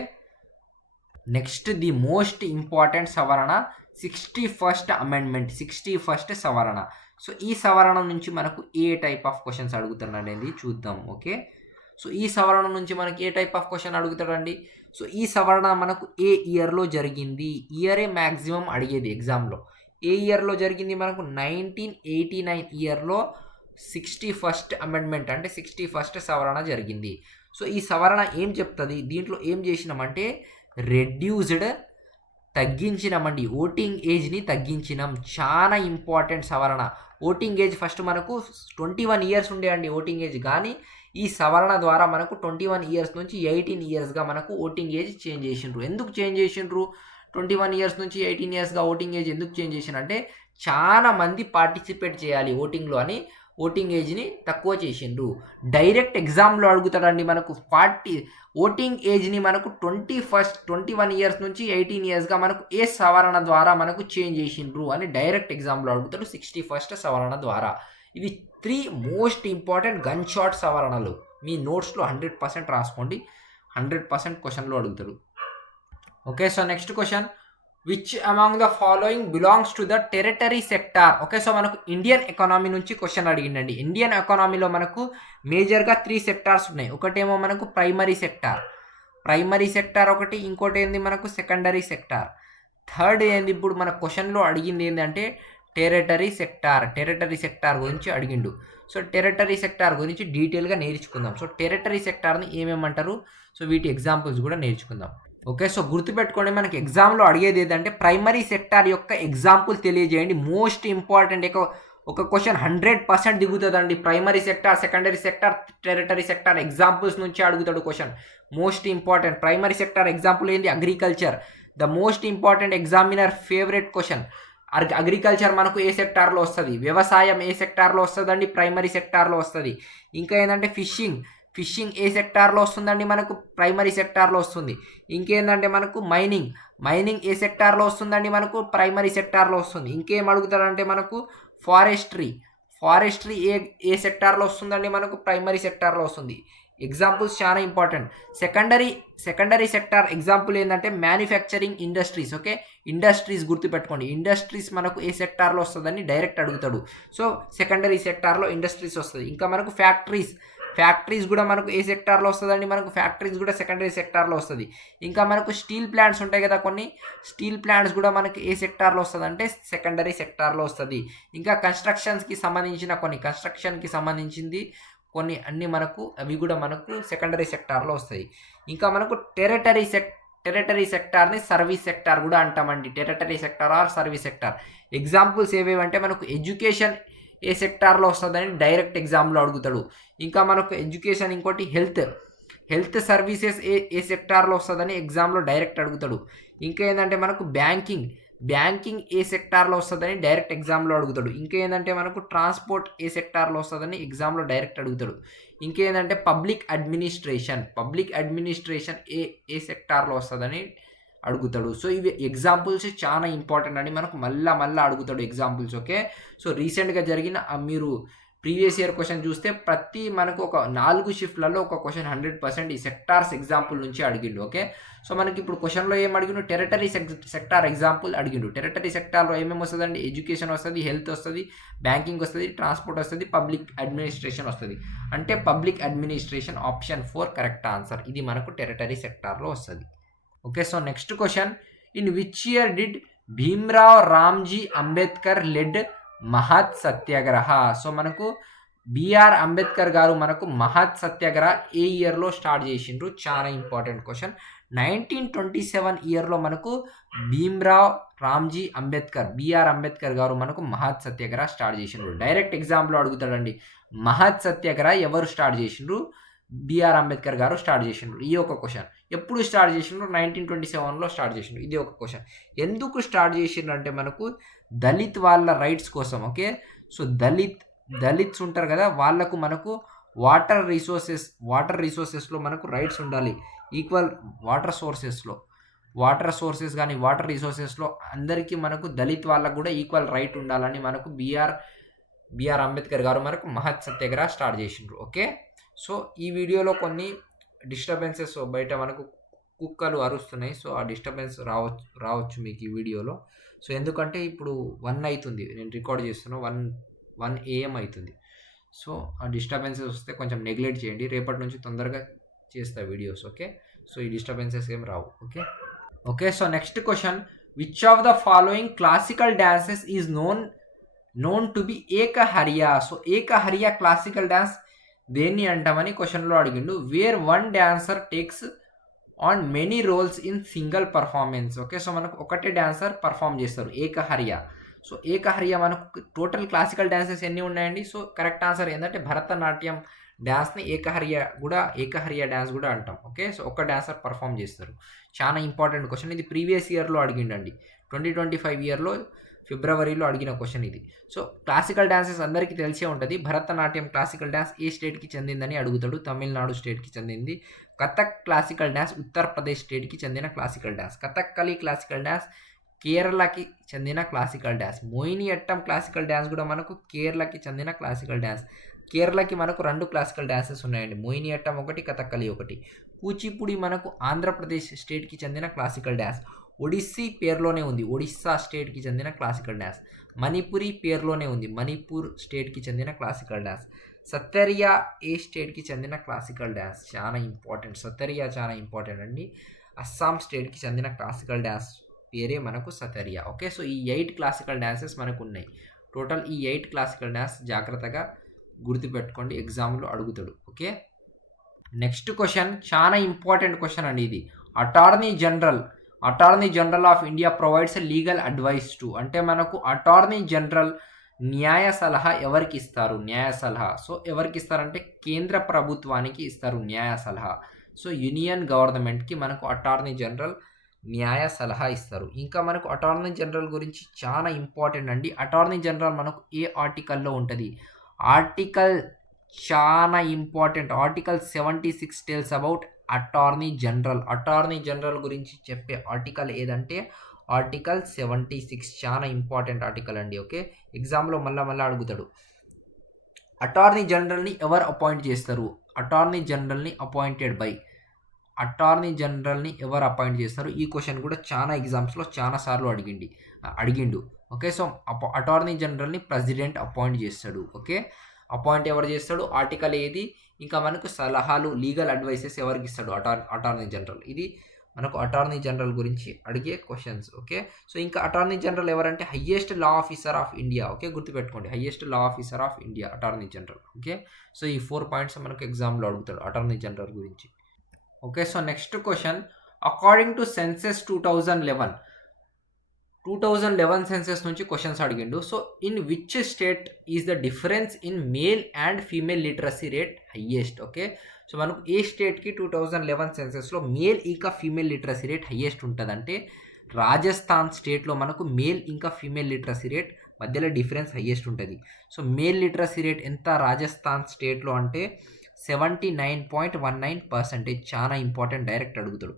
Next the most important సవరణ 61st అమెండ్మెంట్ 61st సవరణ. సో ఈ సవరణ నుంచి మనకు ఏ టైప్ ఆఫ్ క్వెషన్స్ అడుగుతాడనేది చూద్దాం. ఓకే. సో ఈ సవరణ నుంచి మనకి ఏ టైప్ ఆఫ్ క్వెషన్ అడుగుతాడండి? సో ఈ సవరణ మనకు ఏ ఇయర్‌లో జరిగింది? ఇయరే మ్యాక్సిమం అడిగేది ఎగ్జామ్‌లో. ఏ ఇయర్‌లో జరిగింది మనకు? 1989 ఇయర్‌లో 61st అమెండ్మెంట్ అంటే 61st సవరణ జరిగింది. సో ఈ సవరణ ఏం చెప్తది? దీంట్లో ఏం చేసినామంటే తగ్గించినామండి. ఓటింగ్ ఏజ్‌ని తగ్గించినాం. చాలా ఇంపార్టెంట్ సవరణ. ఓటింగ్ ఏజ్ ఫస్ట్ మనకు 21 ఇయర్స్ ఉండే అండి ఓటింగ్ ఏజ్. కానీ ఈ సవరణ ద్వారా మనకు 21 ఇయర్స్ నుంచి 18 ఇయర్స్‌గా మనకు ఓటింగ్ ఏజ్ చేంజ్ చేసిండ్రు. ఎందుకు చేంజ్ చేసిండ్రు? 21 ఇయర్స్ నుంచి 18 ఇయర్స్‌గా ఓటింగ్ ఏజ్ ఎందుకు చేంజ్ చేసిండ్రంటే చాలా మంది పార్టిసిపేట్ చేయాలి ఓటింగ్‌లో అని ఓటింగ్ ఏజ్‌ని తక్కువ చేసిండ్రు. డైరెక్ట్ ఎగ్జామ్‌లో అడుగుతాడండి మనకు ఓటింగ్ ఏజ్‌ని మనకు 21 ఇయర్స్ నుంచి 18 ఇయర్స్‌గా మనకు ఏ సవరణ ద్వారా మనకు చేంజ్ చేసిండ్రు అని డైరెక్ట్ ఎగ్జామ్‌లో అడుగుతాడు 61st సవరణ ద్వారా. ఇవి 3 మోస్ట్ ఇంపార్టెంట్ గన్ షాట్ సవరణలు. మీ నోట్స్‌లో 100% రాసుకోండి. 100% క్వెషన్‌లో అడుగుతాడు. Okay. So next question which among the following belongs to the territory sector? Okay. So మనకు ఇండియన్ ఎకానమీ నుంచి క్వెషన్ అడిగిండండి. ఇండియన్ ఎకానమీలో మనకు మేజర్‌గా 3 సెక్టార్స్ ఉన్నాయి. ఒకటేమో మనకు ప్రైమరీ సెక్టార్ ఒకటి, ఇంకోటి ఏంది మనకు సెకండరీ సెక్టార్. థర్డ్ ఏంది ఇప్పుడు మన క్వెషన్‌లో అడిగింది ఏందంటే టెరిటరీ సెక్టార్ గురించి అడిగిండు. సో టెరిటరీ సెక్టార్ గురించి డీటెయిల్‌గా నేర్చుకుందాం. సో టెరిటరీ సెక్టార్‌ని ఏమేమంటారు? సో వీటి ఎగ్జాంపుల్స్ కూడా నేర్చుకుందాం. ఓకే. సో గుర్తుపెట్టుకోండి మనకి ఎగ్జామ్‌లో అడిగేది ఏంటంటే ప్రైమరీ సెక్టార్ యొక్క ఎగ్జాంపుల్ తెలియజేయండి. మోస్ట్ ఇంపార్టెంట్ ఒక క్వెషన్ 100% దిగుతుందండి. Primary sector, secondary sector, tertiary sector examples నుంచి అడుగుతాడు question. Most important primary sector example ఏంది? Agriculture. The most important examiner favourite question. Agriculture మనకు ఏ సెక్టార్లో వస్తుంది? వ్యవసాయం ఏ సెక్టార్లో వస్తుందండి? ప్రైమరీ సెక్టార్లో వస్తుంది. ఇంకా ఏంటంటే ఫిషింగ్ ఏ సెక్టార్లో వస్తుందండి? మనకు ప్రైమరీ సెక్టార్లో వస్తుంది. ఇంకేందంటే మనకు మైనింగ్ ఏ సెక్టార్లో వస్తుందండి? మనకు ప్రైమరీ సెక్టార్లో వస్తుంది. ఇంకేం అడుగుతారంటే మనకు ఫారెస్ట్రీ ఏ సెక్టార్లో వస్తుందండి? మనకు ప్రైమరీ సెక్టార్లో వస్తుంది. ఎగ్జాంపుల్స్ చాలా ఇంపార్టెంట్. సెకండరీ సెక్టార్ ఎగ్జాంపుల్ ఏంటంటే మ్యానుఫ్యాక్చరింగ్ ఇండస్ట్రీస్. ఓకే. ఇండస్ట్రీస్ గుర్తుపెట్టుకోండి. ఇండస్ట్రీస్ మనకు ఏ సెక్టార్లో వస్తుందని డైరెక్ట్ అడుగుతాడు. సో సెకండరీ సెక్టార్లో ఇండస్ట్రీస్ వస్తుంది. ఇంకా మనకు ఫ్యాక్టరీస్ కూడా మనకు ఏ సెక్టార్లో వస్తుందండి? మనకు ఫ్యాక్టరీస్ కూడా సెకండరీ సెక్టార్లో వస్తుంది. ఇంకా మనకు స్టీల్ ప్లాంట్స్ ఉంటాయి కదా, కొన్ని స్టీల్ ప్లాంట్స్ కూడా మనకి ఏ సెక్టార్లో వస్తుంది అంటే సెకండరీ సెక్టార్లో వస్తుంది. ఇంకా కన్స్ట్రక్షన్కి సంబంధించింది కొన్ని అన్ని మనకు అవి కూడా మనకు సెకండరీ సెక్టార్లో వస్తాయి. ఇంకా మనకు టెరిటరీ సెక్టార్ని సర్వీస్ సెక్టార్ కూడా అంటామండి. Tertiary sector or service sector. Examples ఏవేవంటే మనకు ఎడ్యుకేషన్ ఏ సెక్టార్లో వస్తుందని డైరెక్ట్ ఎగ్జామ్లో అడుగుతాడు. ఇంకా మనకు ఎడ్యుకేషన్, ఇంకోటి హెల్త్ సర్వీసెస్ ఏ సెక్టార్లో వస్తుందని ఎగ్జామ్లో డైరెక్ట్ అడుగుతాడు. ఇంకా ఏంటంటే మనకు బ్యాంకింగ్ ఏ సెక్టార్లో వస్తుందని డైరెక్ట్ ఎగ్జామ్లో అడుగుతాడు. ఇంకేంటంటే మనకు ట్రాన్స్పోర్ట్ ఏ సెక్టార్లో వస్తుందని ఎగ్జామ్లో డైరెక్ట్ అడుగుతాడు. ఇంకేంటంటే పబ్లిక్ అడ్మినిస్ట్రేషన్ ఏ సెక్టార్లో వస్తుందని అడుగుతాడు. సో ఇవి ఎగ్జాంపుల్స్ చాలా ఇంపార్టెంట్ అండి. మనకు మళ్ళా అడుగుతాడు ఎగ్జాంపుల్స్. ఓకే. సో రీసెంట్గా జరిగిన మీరు ప్రీవియస్ ఇయర్ క్వశ్చన్ చూస్తే ప్రతి మనకు ఒక 4 షిఫ్ట్లలో ఒక క్వశ్చన్ 100% ఈ సెక్టార్స్ ఎగ్జాంపుల్ నుంచి అడిగిండు. ఓకే, సో మనకి ఇప్పుడు క్వశ్చన్లో ఏం అడిగిండు, టెరిటరీ సెక్టార్ ఎగ్జాంపుల్ అడిగిండు. టెరిటరీ సెక్టార్లో ఏమేమి వస్తుందండి, ఎడ్యుకేషన్ వస్తుంది, హెల్త్ వస్తుంది, బ్యాంకింగ్ వస్తుంది, ట్రాన్స్పోర్ట్ వస్తుంది, పబ్లిక్ అడ్మినిస్ట్రేషన్ వస్తుంది. అంటే public administration option 4 correct answer. ఇది మనకు టెరిటరీ సెక్టార్లో వస్తుంది. Okay, so next question, in which year did Bhimrao Ramji Ambedkar led Mahad satyagraha? So మనకు బిఆర్ అంబేద్కర్ గారు మనకు మహత్ సత్యాగ్రహ ఏ ఇయర్లో స్టార్ట్ చేసిండ్రు? చాలా ఇంపార్టెంట్ క్వశ్చన్. 1927 ఇయర్లో మనకు భీమ్రావ్ రామ్జీ అంబేద్కర్ బిఆర్ అంబేద్కర్ గారు మనకు మహత్ సత్యాగ్రహ స్టార్ట్ చేసిండ్రు. డైరెక్ట్ ఎగ్జామ్లో అడుగుతాడండి, మహత్ సత్యాగ్రహ ఎవరు స్టార్ట్ చేసిండ్రు? బిఆర్ అంబేద్కర్ గారు స్టార్ట్ చేసిండ్రు. ఈ ఒక క్వశ్చన్. ఎప్పుడు స్టార్ట్ చేసిండ్రు? 1927లో స్టార్ట్ చేసిండ్రు. ఇది ఒక క్వశ్చన్. ఎందుకు స్టార్ట్ చేసిండ్రు అంటే మనకు దళిత్ వాళ్ళ రైట్స్ కోసం. ఓకే, సో దళిత్స్ ఉంటారు కదా, వాళ్ళకు మనకు వాటర్ రిసోర్సెస్లో మనకు రైట్స్ ఉండాలి. ఈక్వల్ వాటర్ సోర్సెస్ కానీ వాటర్ రిసోర్సెస్లో అందరికీ మనకు దళిత్ వాళ్ళకు కూడా ఈక్వల్ రైట్ ఉండాలని మనకు బిఆర్ అంబేద్కర్ గారు మనకు మహత్ సత్యాగ్రహ స్టార్ట్ చేసిండ్రు. ఓకే, సో ఈ వీడియోలో కొన్ని డిస్టర్బెన్సెస్, బయట మనకు కుక్కలు అరుస్తున్నాయి. సో ఆ డిస్టర్బెన్స్ రావచ్చు మీకు ఈ వీడియోలో. సో ఎందుకంటే ఇప్పుడు 1 అవుతుంది, నేను రికార్డ్ చేస్తున్నా, 1 AM అవుతుంది. సో ఆ డిస్టర్బెన్సెస్ వస్తే కొంచెం నెగ్లెక్ట్ చేయండి. రేపటి నుంచి తొందరగా చేస్తా వీడియోస్. ఓకే, సో ఈ డిస్టర్బెన్సెస్ ఏం రావు. Okay, so next question, which of the following classical dances is known to be Ekaharya? So Ekaharya classical dance దేన్ని అంటామని క్వశ్చన్లో అడిగిండు. Where one dancer takes on many roles in single performance. Okay, so మనకు ఒకటే dancer perform చేస్తారు, ఏకహర్య. So ఏకహర్య మనకు total classical dances ఎన్ని ఉన్నాయండి? సో కరెక్ట్ ఆన్సర్ ఏంటంటే భరతనాట్యం డాన్స్ని ఏకహర్య డాన్స్ కూడా అంటాం. ఓకే, సో ఒక డాన్సర్ పర్ఫామ్ చేస్తారు. చాలా ఇంపార్టెంట్ క్వశ్చన్. ఇది ప్రీవియస్ ఇయర్లో అడిగిండండి, 2025 ఇయర్లో ఫిబ్రవరిలో అడిగిన క్వశ్చన్ ఇది. సో క్లాసికల్ డాన్సెస్ అందరికీ తెలిసే ఉంటుంది. భరతనాట్యం క్లాసికల్ డాన్స్ ఏ స్టేట్కి చెందిందని అడుగుతాడు. తమిళనాడు స్టేట్కి చెందింది. కథక్ క్లాసికల్ డాన్స్ ఉత్తరప్రదేశ్ స్టేట్కి చెందిన classical dance. Kathakali classical dance కేరళకి చెందిన classical dance. Mohiniyattam classical dance కూడా మనకు కేరళకి చెందిన క్లాసికల్ డాన్స్. కేరళకి మనకు 2 క్లాసికల్ డాన్సెస్ ఉన్నాయండి, మోహినియట్టం ఒకటి, కథక్కలి ఒకటి. కూచిపూడి మనకు ఆంధ్రప్రదేశ్ స్టేట్కి చెందిన క్లాసికల్ డాన్స్. ఒడిస్సీ పేరులోనే ఉంది, ఒడిస్సా స్టేట్కి చెందిన క్లాసికల్ డాన్స్. మణిపురి పేరులోనే ఉంది, మణిపూర్ స్టేట్కి చెందిన క్లాసికల్ డాన్స్. సత్తరియా ఏ స్టేట్కి చెందిన క్లాసికల్ డాన్స్? చాలా ఇంపార్టెంట్, సత్తరియా చాలా ఇంపార్టెంట్ అండి. అస్సాం స్టేట్కి చెందిన క్లాసికల్ డాన్స్ పేరే మనకు సత్తరియా. ఓకే, సో ఈ 8 క్లాసికల్ డాన్సెస్ మనకు ఉన్నాయి. టోటల్ ఈ 8 క్లాసికల్ డాన్స్ జాగ్రత్తగా గుర్తుపెట్టుకోండి, ఎగ్జామ్లో అడుగుతాడు. ఓకే, నెక్స్ట్ క్వశ్చన్ చాలా ఇంపార్టెంట్ క్వశ్చన్ అండి ఇది. Attorney general of India provides legal advice to. అంటే మనకు అటార్నీ జనరల్ న్యాయ సలహా ఎవరికి ఇస్తారు? న్యాయ సలహా. సో ఎవరికి ఇస్తారంటే కేంద్ర ప్రభుత్వానికి ఇస్తారు న్యాయ సలహా. సో యూనియన్ గవర్నమెంట్కి మనకు అటార్నీ జనరల్ న్యాయ సలహా ఇస్తారు. ఇంకా మనకు అటార్నీ జనరల్ గురించి చాలా ఇంపార్టెంట్ అండి. అటార్నీ జనరల్ మనకు ఏ ఆర్టికల్లో ఉంటుంది? ఆర్టికల్ చాలా important. Article 76 tells about attorney general గురించి చెప్పే ఆర్టికల్ ఏదంటే ఆర్టికల్ 76. చాలా ఇంపార్టెంట్ ఆర్టికల్ అండి. ఓకే, ఎగ్జామ్లో మళ్ళీ అడుగుతాడు. అటార్నీ జనరల్ని ఎవరు అపాయింట్ చేస్తారు? అటార్నీ జనరల్ని ఎవరు అపాయింట్ చేస్తారు? ఈ క్వశ్చన్ కూడా చాలా ఎగ్జామ్స్లో చాలా సార్లు అడిగిండు. ఓకే, సో అటార్నీ జనరల్ని ప్రెసిడెంట్ అపాయింట్ చేస్తాడు. ఓకే, అపాయింట్ ఎవరు చేస్తాడు? ఆర్టికల్ ఏది? ఇంకా మనకు సలహాలు, లీగల్ అడ్వైసెస్ ఎవరికి ఇస్తాడు? Attorney general. ఇది మనకు అటార్నీ జనరల్ గురించి అడిగే క్వశ్చన్స్. ఓకే, సో ఇంకా అటార్నీ జనరల్ ఎవరంటే highest law officer of India. Okay, గుర్తుపెట్టుకోండి, highest law officer of India attorney general. Okay, so ఈ 4 పాయింట్స్ మనకు ఎగ్జామ్లో అడుగుతాడు అటార్నీ జనరల్ గురించి. Okay, so next question, according to census 2011 census నుంచి క్వశ్చన్స్ అడిగిండు. So in which state is the difference in male and female literacy rate highest? Okay, so మనకు ఏ స్టేట్కి 2011 సెన్సెస్లో మేల్ ఇంకా ఫీమేల్ లిటరసీ రేట్ హయ్యెస్ట్ ఉంటుందంటే రాజస్థాన్ స్టేట్లో మనకు మేల్ ఇంకా ఫీమేల్ లిటరసీ రేట్ మధ్యలో డిఫరెన్స్ హయ్యెస్ట్ ఉంటుంది. సో మేల్ లిటరసీ రేట్ ఎంత రాజస్థాన్ స్టేట్లో అంటే 79.19%. చాలా ఇంపార్టెంట్, డైరెక్ట్ అడుగుతాడు.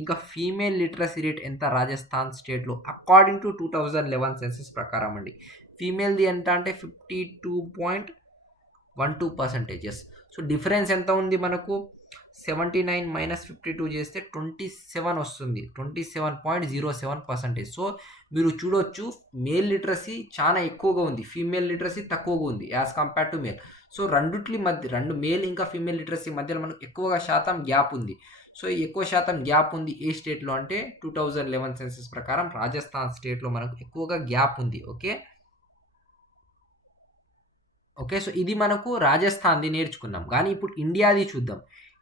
ఇంకా ఫీమేల్ లిటరసీ రేట్ ఎంత రాజస్థాన్ స్టేట్లో అకార్డింగ్ టు 2011 సెన్సెస్ ప్రకారం అండి. ఫీమేల్ది ఎంత అంటే 12%. ఎస్. సో డిఫరెన్స్ ఎంత ఉంది మనకు? 79 - 52 చేస్తే 27 వస్తుంది. 27.07%. సో మీరు చూడొచ్చు, మేల్ లిటరసీ చాలా ఎక్కువగా ఉంది, ఫీమేల్ లిటరసీ తక్కువగా ఉంది as compared to male. So రెండిట్లి మధ్య, రెండు మేల్ ఇంకా ఫీమేల్ లిటరసీ మధ్యలో మనకు ఎక్కువగా శాతం గ్యాప్ ఉంది. సో ఈ ఎక్కువ శాతం గ్యాప్ ఉంది ఏ స్టేట్లో అంటే 2011 సెన్సస్ ప్రకారం రాజస్థాన్ స్టేట్లో మనకు ఎక్కువగా గ్యాప్ ఉంది. ఓకే. సో ఇది మనకు రాజస్థాన్ది నేర్చుకున్నాం. కానీ ఇప్పుడు ఇండియాది చూద్దాం.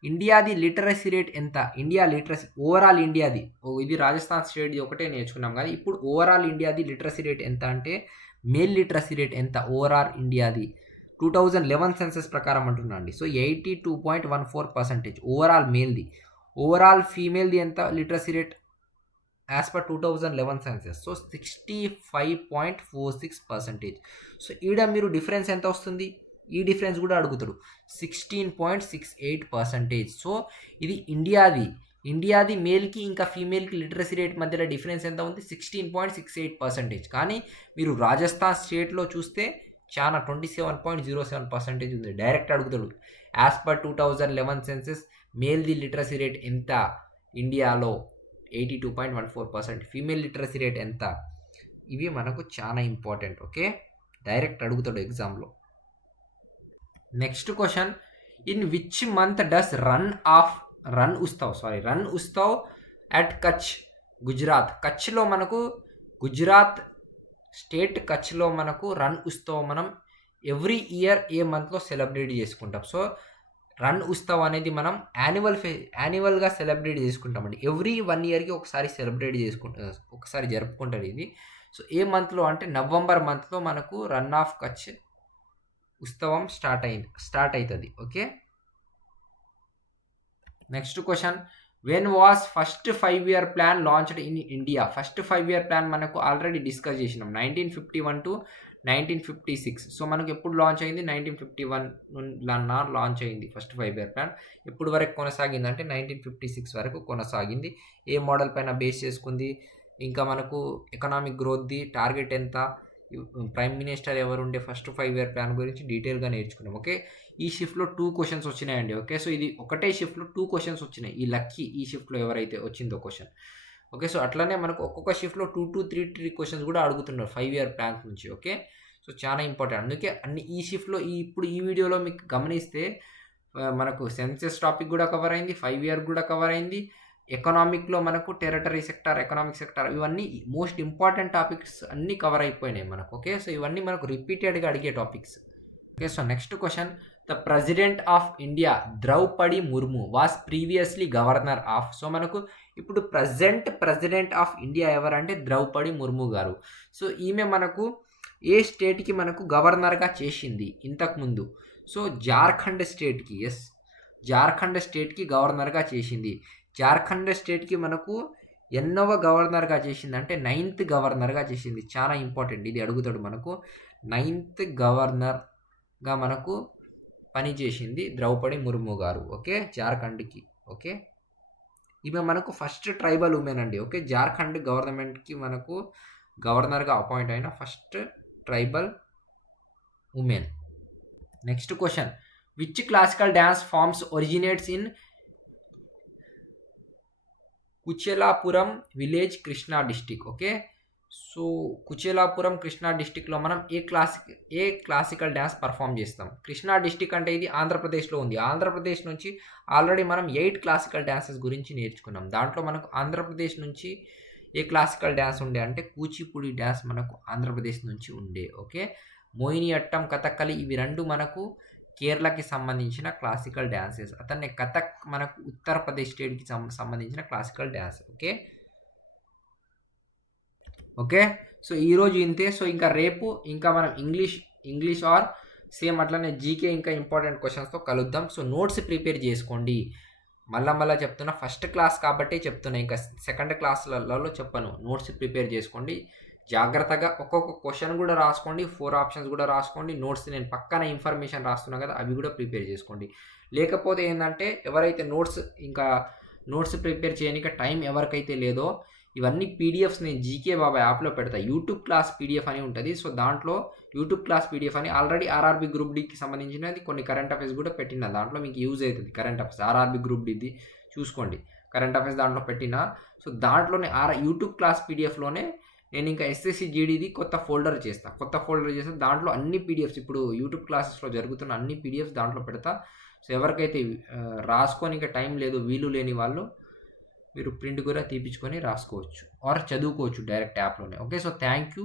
ఇండియాది లిటరసీ రేట్ ఎంత? ఇండియా లిటరసీ ఓవరాల్ ఇండియాది, ఇది రాజస్థాన్ స్టేట్ది ఒకటే నేర్చుకున్నాం. కానీ ఇప్పుడు ఓవరాల్ ఇండియాది లిటరసీ రేట్ ఎంత అంటే, మేల్ లిటరసీ రేట్ ఎంత ఓవరాల్ ఇండియాది 2011 సెన్సస్ ప్రకారం అంటున్నా అండి. సో 82.14% ఓవరాల్ మేల్ది. ఓవరాల్ ఫీమేల్ది ఎంత literacy rate as per 2011 census? So 65.46%. So ఈడ మీరు డిఫరెన్స్ ఎంత వస్తుంది? ఈ డిఫరెన్స్ కూడా అడుగుతాడు. 16.68%. సో ఇది ఇండియాది మేల్కి ఇంకా ఫీమేల్కి లిటరసీ రేట్ మధ్యలో డిఫరెన్స్ ఎంత ఉంది? 16.68%. కానీ మీరు రాజస్థాన్ స్టేట్లో చూస్తే చాలా 27.07% ఉంది. డైరెక్ట్ అడుగుతాడు, యాజ్ పర్ 2011 సెన్సస్ మేల్ది లిటరసీ రేట్ ఎంత ఇండియాలో? 82.14%. ఫీమేల్ లిటరసీ రేట్ ఎంత? ఇవి మనకు చాలా ఇంపార్టెంట్. ఓకే, డైరెక్ట్ అడుగుతాడు ఎగ్జామ్లో. Next question, in which month does Rann Utsav at Kutch, Gujarat? కచ్లో మనకు, గుజరాత్ స్టేట్ కచ్లో మనకు రన్ ఉత్సవ్ మనం ఎవ్రీ ఇయర్ ఏ మంత్లో సెలబ్రేట్ చేసుకుంటాం. సో రన్ ఉత్సవ్ అనేది మనం యాన్యువల్గా సెలబ్రేట్ చేసుకుంటామండి. ఎవ్రీ 1 ఇయర్కి ఒకసారి ఒకసారి జరుపుకుంటారు ఇది. సో ఏ మంత్లో అంటే నవంబర్ మంత్లో మనకు రన్ ఆఫ్ కచ్ ఉత్సవం స్టార్ట్ అవుతుంది. Okay. Next question, when was first 5-year plan launched in India? First 5-year plan మనకు ఆల్రెడీ డిస్కస్ చేసినాం, 1951 to 1956. సో మనకు ఎప్పుడు లాంచ్ అయింది? 1951 లాంచ్ అయింది ఫస్ట్ 5-year ప్లాన్. ఎప్పుడు వరకు కొనసాగింది అంటే 1956 వరకు కొనసాగింది. ఏ మోడల్ పైన బేస్ చేసుకుంది? ఇంకా మనకు ఎకనామిక్ గ్రోత్ది టార్గెట్ ఎంత? ప్రైమ్ మినిస్టర్ ఎవరు ఉండే? ఫస్ట్ 5-year ప్లాన్ గురించి డీటెయిల్గా నేర్చుకున్నాం. ఓకే, ఈ షిఫ్ట్లో 2 క్వశ్చన్స్ వచ్చినాయండి. ఓకే, సో ఇది ఒకటే షిఫ్ట్లో 2 క్వశ్చన్స్ వచ్చినాయి. ఈ షిఫ్ట్లో ఎవరైతే వచ్చిందో క్వశ్చన్. ఓకే, సో అట్లనే మనకు ఒక్కొక్క షిఫ్ట్లో 2 to 3 క్వశ్చన్స్ కూడా అడుగుతున్నారు 5-year ప్లాన్స్ నుంచి. ఓకే, సో చాలా ఇంపార్టెంట్. అందుకే అన్ని ఈ షిఫ్ట్లో ఇప్పుడు ఈ వీడియోలో మీకు గమనిస్తే మనకు సెన్సెస్ టాపిక్ కూడా కవర్ అయింది, 5-year కూడా కవర్ అయింది, ఎకనామిక్లో మనకు టెరిటరీ సెక్టార్, ఎకనామిక్ సెక్టార్, ఇవన్నీ మోస్ట్ ఇంపార్టెంట్ టాపిక్స్ అన్నీ కవర్ అయిపోయినాయి మనకు. ఓకే, సో ఇవన్నీ మనకు రిపీటెడ్గా అడిగే topics. Okay, so next question, the president of India Draupadi Murmu was previously governor of? So మనకు ఇప్పుడు ప్రెసిడెంట్ ఆఫ్ ఇండియా ఎవరంటే ద్రౌపది ముర్ము గారు. సో ఈమె మనకు ఏ స్టేట్కి మనకు గవర్నర్గా చేసింది ఇంతకుముందు? సో జార్ఖండ్ స్టేట్కి. ఎస్, జార్ఖండ్ స్టేట్కి గవర్నర్గా చేసింది. జార్ఖండ్ స్టేట్కి మనకు ఎన్నవ గవర్నర్గా చేసింది అంటే 9th గవర్నర్గా చేసింది. చాలా ఇంపార్టెంట్, ఇది అడుగుతాడు మనకు. 9th గవర్నర్గా మనకు పనిచేసింది ద్రౌపది ముర్ము గారు. ఓకే, జార్ఖండ్కి. ఓకే, ఈమె మనకు ఫస్ట్ ట్రైబల్ ఉమెన్ అండి. ఓకే, జార్ఖండ్ గవర్నమెంట్కి మనకు గవర్నర్గా అపాయింట్ అయిన first tribal women. Next question, which classical dance forms originates in Kuchelapuram village, Krishna district? Okay, so Kuchelapuram Krishna డిస్టిక్లో మనం ఏ క్లాసికల్ డ్యాన్స్ పర్ఫామ్ చేస్తాం? కృష్ణా డిస్టిక్ అంటే ఇది ఆంధ్రప్రదేశ్లో ఉంది. ఆంధ్రప్రదేశ్ నుంచి ఆల్రెడీ మనం 8 క్లాసికల్ డ్యాన్సెస్ గురించి నేర్చుకున్నాం. దాంట్లో మనకు ఆంధ్రప్రదేశ్ నుంచి ఏ క్లాసికల్ డ్యాన్స్ ఉండే అంటే కూచిపూడి డ్యాన్స్ మనకు ఆంధ్రప్రదేశ్ నుంచి ఉండే. ఓకే, మోహిని అట్టం, కథక్కలి, ఇవి 2 మనకు కేరళకి సంబంధించిన క్లాసికల్ డ్యాన్సెస్. అతన్ని కథక్ మనకు ఉత్తరప్రదేశ్ స్టేట్కి సంబంధించిన క్లాసికల్ డ్యాన్స్. ఓకే, సో ఈరోజు ఇంతే. సో ఇంకా రేపు ఇంకా మనం ఇంగ్లీష్ ఆర్ సేమ్ అట్లనే జీకే ఇంకా ఇంపార్టెంట్ క్వశ్చన్స్తో కలుద్దాం. సో నోట్స్ ప్రిపేర్ చేసుకోండి. మళ్ళా చెప్తున్నా, ఫస్ట్ క్లాస్ కాబట్టి చెప్తున్నా, ఇంకా సెకండ్ క్లాస్లలో చెప్పను. నోట్స్ ప్రిపేర్ చేసుకోండి జాగ్రత్తగా. ఒక్కొక్క క్వశ్చన్ కూడా రాసుకోండి, 4 ఆప్షన్స్ కూడా రాసుకోండి. నోట్స్ నేను పక్కన ఇన్ఫర్మేషన్ రాస్తున్నా కదా, అవి కూడా ప్రిపేర్ చేసుకోండి. లేకపోతే ఏంటంటే ఎవరైతే నోట్స్ ప్రిపేర్ చేయడానికి టైం ఎవరికైతే లేదో, ఇవన్నీ పీడిఎఫ్స్ నేను జీకే బాబా యాప్లో పెడతా. యూట్యూబ్ క్లాస్ పీడిఎఫ్ అని ఉంటుంది. సో దాంట్లో యూట్యూబ్ క్లాస్ పీడిఎఫ్ అని ఆల్రెడీ ఆర్ఆర్బీ గ్రూప్ డీకి సంబంధించినది కొన్ని కరెంట్ అఫైర్స్ కూడా పెట్టిన, దాంట్లో మీకు యూజ్ అవుతుంది. కరెంట్ అఫైర్స్ ఆర్ఆర్బీ గ్రూప్ డీది చూసుకోండి, కరెంట్ అఫైర్స్ దాంట్లో పెట్టిన. సో దాంట్లోనే యూట్యూబ్ క్లాస్ పీడిఎఫ్లోనే నేను ఇంకా ఎస్ఎస్సి జీడీది కొత్త ఫోల్డర్ చేస్తా. దాంట్లో అన్ని పీడిఎఫ్స్, ఇప్పుడు యూట్యూబ్ క్లాసెస్లో జరుగుతున్న అన్ని పీడిఎఫ్స్ దాంట్లో పెడతా. సో ఎవరికైతే రాసుకొని ఇంకా టైం లేదు, వీలు లేని వాళ్ళు మీరు ప్రింట్ కూడా తీపించుకొని రాసుకోవచ్చు ఆర్ చదువుకోవచ్చు డైరెక్ట్ యాప్లోనే. Okay, so thank you.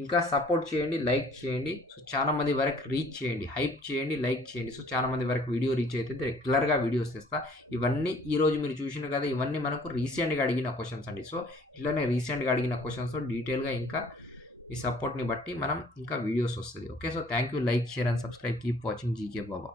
ఇంకా సపోర్ట్ చేయండి, లైక్ చేయండి. సో చాలా మంది వరకు రీచ్ చేయండి, హైప్ చేయండి, లైక్ చేయండి. సో చాలా మంది వరకు వీడియో రీచ్ అయితే రెగ్యులర్గా వీడియోస్ తెస్తా. ఇవన్నీ ఈరోజు మీరు చూసిన కదా, ఇవన్నీ మనకు రీసెంట్గా అడిగిన క్వశ్చన్స్ అండి. సో ఇట్లానే రీసెంట్గా అడిగిన క్వశ్చన్స్ డీటెయిల్గా ఇంకా ఈ సపోర్ట్ని బట్టి మనం ఇంకా వీడియోస్ వస్తుంది. Okay, so thank you. Like, share and subscribe. Keep watching GK Baba.